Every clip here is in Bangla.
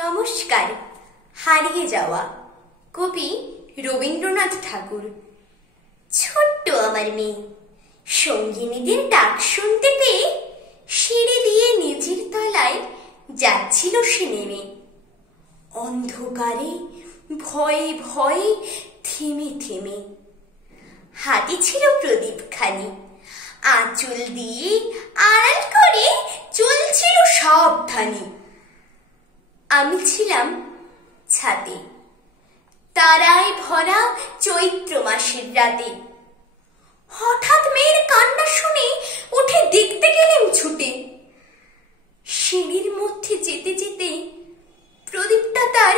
নমস্কার। হারিয়ে যাওয়া কবি রবীন্দ্রনাথ ঠাকুর। ছোট্ট আমার মেয়ে সঙ্গিনীদের ডাক শুনতে পেয়ে সিঁড়ি দিয়ে নিচের তলায় যাচ্ছিল সে নেমে। অন্ধকারে ভয়ে ভয়ে থেমে থেমে হাতে ছিল প্রদীপখানি, আঁচল দিয়ে আড়াল করে চলছিল সাবধানে। আমি ছিলাম ছাদে, তারায় ভরা চৈত্র মাসের রাতে। হঠাৎ মেয়ের কান্না শুনে উঠে দেখতে গেলাম ছুটে। সিঁড়ির মধ্যে যেতে যেতে প্রদীপটা তার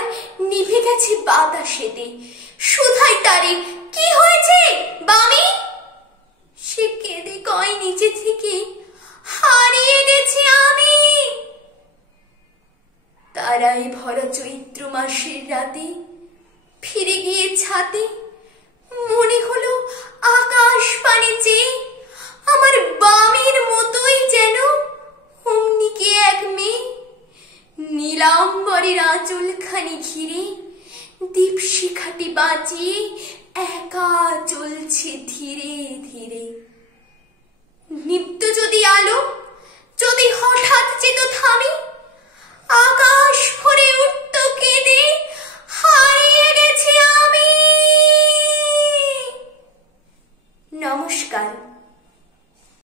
নিভে গেছে বাতাসেতে। শুধাই তারে, কি হয়েছে বামি? সে কেঁদে কয় নিচে থেকে, হারিয়ে গেছি আমি। তারায় ভরা চৈত্র মাসের রাতে ফিরে গিয়ে ছাদে মনে হলো আকাশ পানে চেয়ে আমার বামির মতোই যেন অমনি কে এক মেয়ে নীলাম্বরের আঁচলখানি ঘিরে দীপশিখাটি বাঁচিয়ে একা চলছে ধীরে ধীরে। নিত্য যদি আলো যদি হঠাৎ যেত থামে,